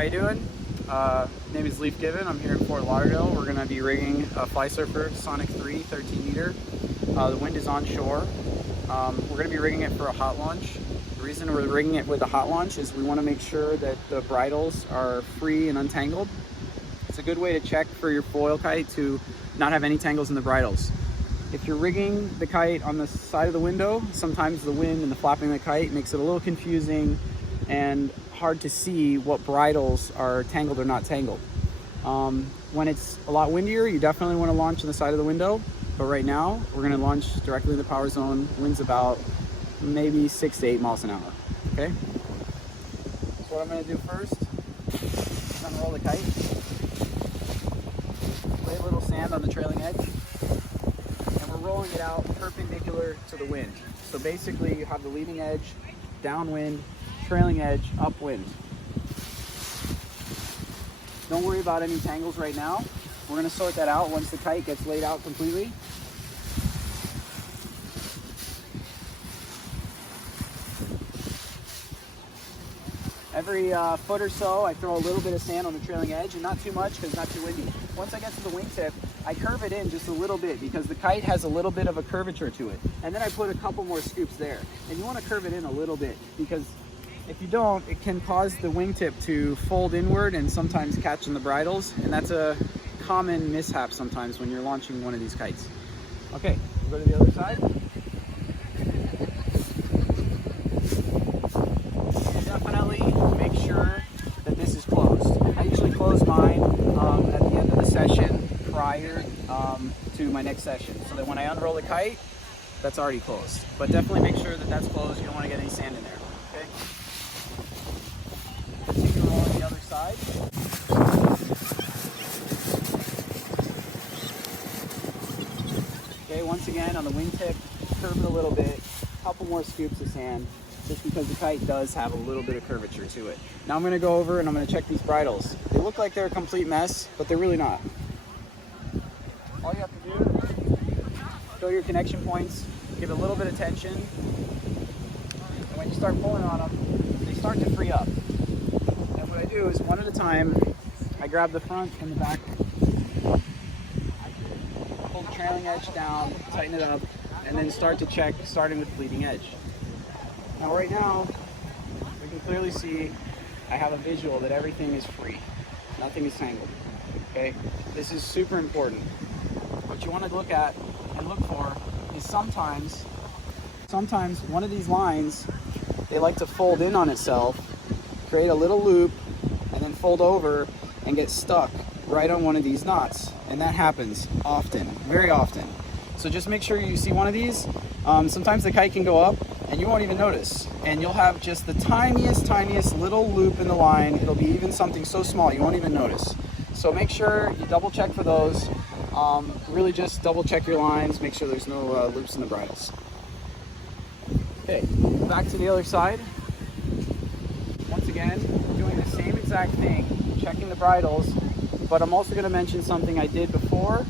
How you doing? Name is Leaf Given. I'm here in Fort Lauderdale. We're going to be rigging a Flysurfer SONIC3 13 meter. The wind is onshore. We're going to be rigging it for a hot launch. The reason we're rigging it with a hot launch is we want to make sure that the bridles are free and untangled. It's a good way to check for your foil kite to not have any tangles in the bridles. If you're rigging the kite on the side of the window, sometimes the wind and the flapping of the kite makes it a little confusing and hard to see what bridles are tangled or not tangled. When it's a lot windier, you definitely want to launch on the side of the window, but right now we're going to launch directly in the power zone. Wind's about maybe 6 to 8 miles an hour. Okay, so what I'm going to do first is unroll the kite, lay a little sand on the trailing edge, and we're rolling it out perpendicular to the wind. So basically you have the leading edge, downwind, trailing edge, upwind. Don't worry about any tangles right now. We're going to sort that out once the kite gets laid out completely. Every foot or so, I throw a little bit of sand on the trailing edge, and not too much because it's not too windy. Once I get to the wingtip, I curve it in just a little bit because the kite has a little bit of a curvature to it. And then I put a couple more scoops there. And you want to curve it in a little bit because if you don't, it can cause the wingtip to fold inward and sometimes catch in the bridles. And that's a common mishap sometimes when you're launching one of these kites. Okay, we'll go to the other side. Definitely make sure that this is closed. I usually close mine at the end of the session prior to my next session, so that when I unroll the kite, that's already closed. But definitely make sure that that's closed. You don't want to get any sand in there. Okay. Continue rolling the other side. Okay. Once again on the wingtip, curve it a little bit. A couple more scoops of sand, just because the kite does have a little bit of curvature to it. Now I'm going to go over and I'm going to check these bridles. They look like they're a complete mess, but they're really not. All you have to do is go to your connection points, give it a little bit of tension, and when you start pulling on them, they start to free up. And what I do is one at a time, I grab the front and the back, pull the trailing edge down, tighten it up, and then start to check, starting with the leading edge. Now right now, we can clearly see I have a visual that everything is free. Nothing is tangled, okay? This is super important. What you want to look at and look for is sometimes one of these lines, they like to fold in on itself, create a little loop, and then fold over and get stuck right on one of these knots. And that happens often, very often. So just make sure you see one of these. Sometimes the kite can go up and you won't even notice. And you'll have just the tiniest little loop in the line. It'll be even something so small you won't even notice. So make sure you double check for those. Really just double check your lines, make sure there's no loops in the bridles. Okay, back to the other side. Once again, doing the same exact thing, checking the bridles, but I'm also going to mention something I did before,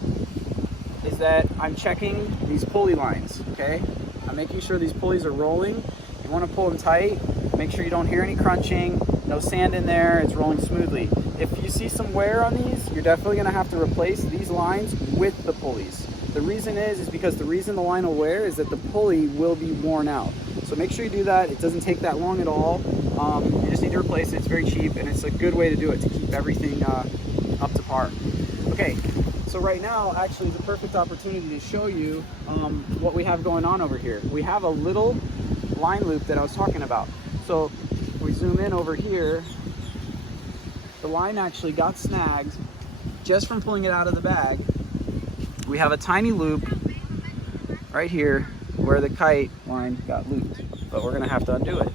is that I'm checking these pulley lines, okay? I'm making sure these pulleys are rolling. You want to pull them tight, make sure you don't hear any crunching, no sand in there, it's rolling smoothly. If you see some wear on these, you're definitely going to have to replace these lines with the pulleys. The reason is because the reason the line will wear is that the pulley will be worn out. So make sure you do that. It doesn't take that long at all. You just need to replace it. It's very cheap and it's a good way to do it to keep everything up to par. Okay, so right now actually is a perfect opportunity to show you what we have going on over here. We have a little line loop that I was talking about. So we zoom in over here. The line actually got snagged just from pulling it out of the bag. We have a tiny loop right here where the kite line got looped, but we're gonna have to undo it.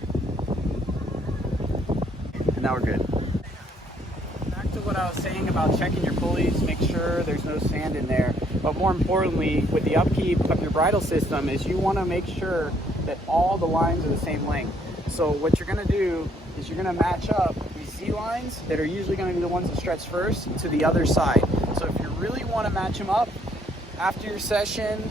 And now we're good. Back to what I was saying about checking your pulleys, make sure there's no sand in there. But more importantly, with the upkeep of your bridle system is you wanna make sure that all the lines are the same length. So what you're gonna do is you're gonna match up these Z lines that are usually gonna be the ones that stretch first to the other side. So if you really wanna match them up, after your session,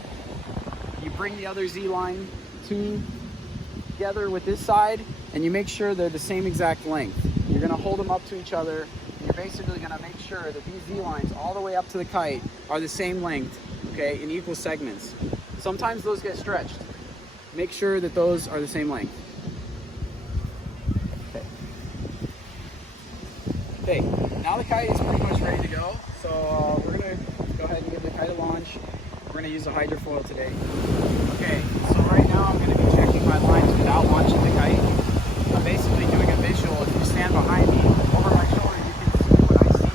you bring the other Z line together with this side, and you make sure they're the same exact length. You're gonna hold them up to each other, and you're basically gonna make sure that these V-lines all the way up to the kite are the same length, okay, in equal segments. Sometimes those get stretched. Make sure that those are the same length. Okay, now the kite is pretty much ready to go. So we're gonna go ahead and give the kite a launch. We're gonna use a hydrofoil today. Okay, so right now I'm gonna be checking my lines without launching the kite. I'm basically doing a visual. If you stand behind me, over my shoulder, you can see what I see.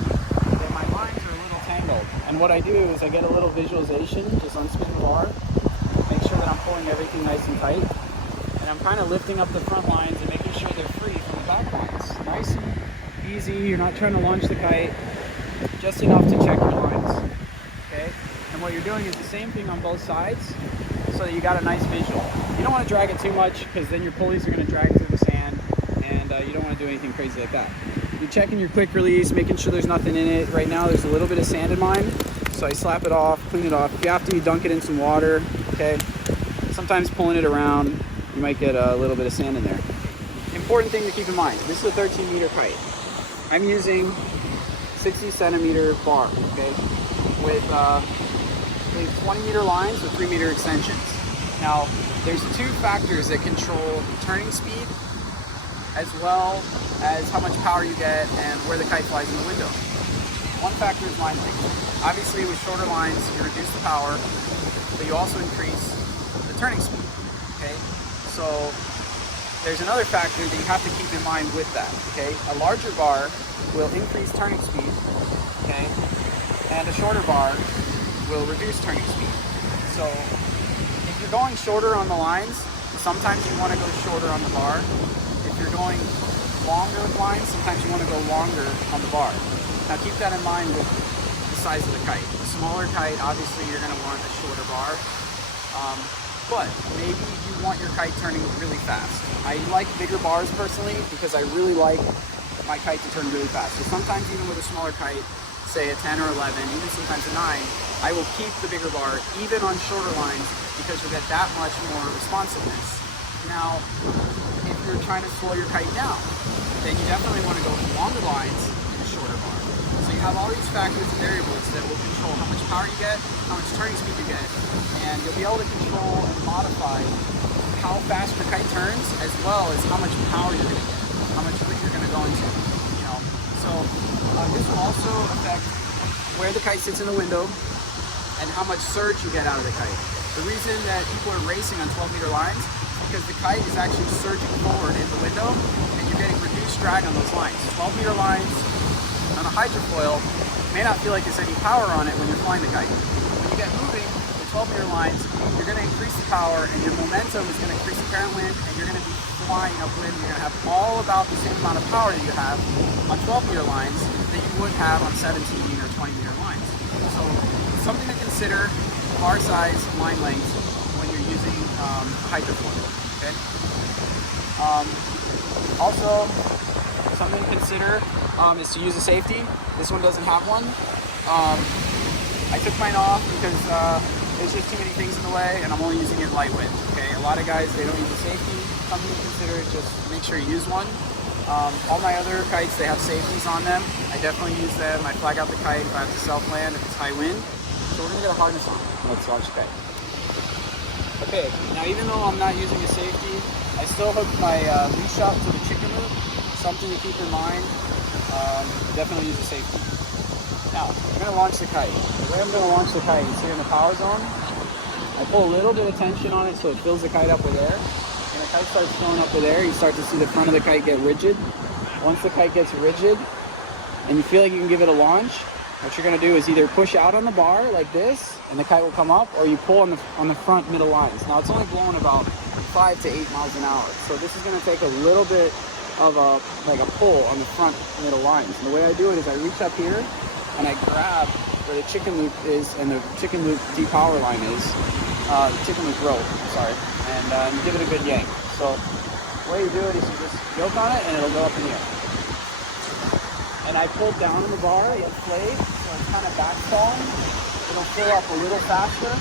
That my lines are a little tangled. And what I do is I get a little visualization, just unspin the bar, make sure that I'm pulling everything nice and tight. And I'm kind of lifting up the front lines and making sure they're free from the back lines. Nice and easy, you're not trying to launch the kite, just enough to check your lines, okay? And what you're doing is the same thing on both sides, so that you got a nice visual. You don't want to drag it too much, because then your pulleys are going to drag through the sand, and you don't want to do anything crazy like that. You're checking your quick release, making sure there's nothing in it. Right now there's a little bit of sand in mine, so I slap it off, clean it off. If you have to, you dunk it in some water, okay? Sometimes pulling it around, you might get a little bit of sand in there. Important thing to keep in mind, this is a 13-meter kite. I'm using 60-centimeter bar, okay, with 20-meter lines with 3-meter extensions. Now, there's two factors that control turning speed, as well as how much power you get and where the kite flies in the window. One factor is line length. Obviously, with shorter lines, you reduce the power, but you also increase the turning speed, okay? So there's another factor that you have to keep in mind with that, okay? A larger bar will increase turning speed, okay? And a shorter bar will reduce turning speed. So if you're going shorter on the lines, sometimes you want to go shorter on the bar. If you're going longer with lines, sometimes you want to go longer on the bar. Now keep that in mind with the size of the kite. A smaller kite, obviously you're going to want a shorter bar. But maybe you want your kite turning really fast. I like bigger bars personally because I really like my kite to turn really fast. So sometimes even with a smaller kite, say a 10 or 11, even sometimes a 9, I will keep the bigger bar even on shorter lines because you'll get that much more responsiveness. Now, if you're trying to slow your kite down, then you definitely want to go with longer lines and a shorter bar. So you have all these factors and variables that will control how much power you get, how much turning speed you get, and you'll be able to control and modify how fast your kite turns, as well as how much power you're going to get, how much width you're going to go into, you know. So this will also affect where the kite sits in the window and how much surge you get out of the kite. The reason that people are racing on 12-meter lines is because the kite is actually surging forward in the window, and you're getting reduced drag on those lines. 12-meter lines on a hydrofoil may not feel like there's any power on it when you're flying the kite. When you get moving, 12-meter lines, you're going to increase the power, and your momentum is going to increase the apparent wind, and you're going to be flying upwind. You're going to have all about the same amount of power that you have on 12-meter lines that you would have on 17 or 20-meter lines. So something to consider, bar size, line length, when you're using hydrofoil, okay? Also, something to consider is to use a safety. This one doesn't have one. I took mine off because there's just too many things in the way, and I'm only using it light wind, okay? A lot of guys, they don't use a safety. Something to consider is just make sure you use one. All my other kites, they have safeties on them. I definitely use them. I flag out the kite if I have to self-land, if it's high wind. So we're gonna get a harness on. Let's launch the kite. Okay, now even though I'm not using a safety, I still hook my leash up to the chicken loop. Something to keep in mind. Definitely use a safety. Now, I'm going to launch the kite. The way I'm going to launch the kite is here in the power zone. I pull a little bit of tension on it so it fills the kite up with air. When the kite starts filling up with air, you start to see the front of the kite get rigid. Once the kite gets rigid and you feel like you can give it a launch, what you're going to do is either push out on the bar like this and the kite will come up, or you pull on the front middle lines. Now it's only blowing about 5 to 8 miles an hour, so this is going to take a little bit of a pull on the front middle lines. And the way I do it is I reach up here and I grab where the chicken loop is and the chicken loop depower line is, chicken loop rope, sorry, and you give it a good yank. So the way you do it is you just yoke on it and it'll go up in the air. And I pull down on the bar, the blade, so it's kind of back falling. It'll fill up a little faster.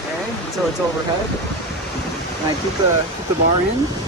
Okay, until it's overhead. I keep the bar in?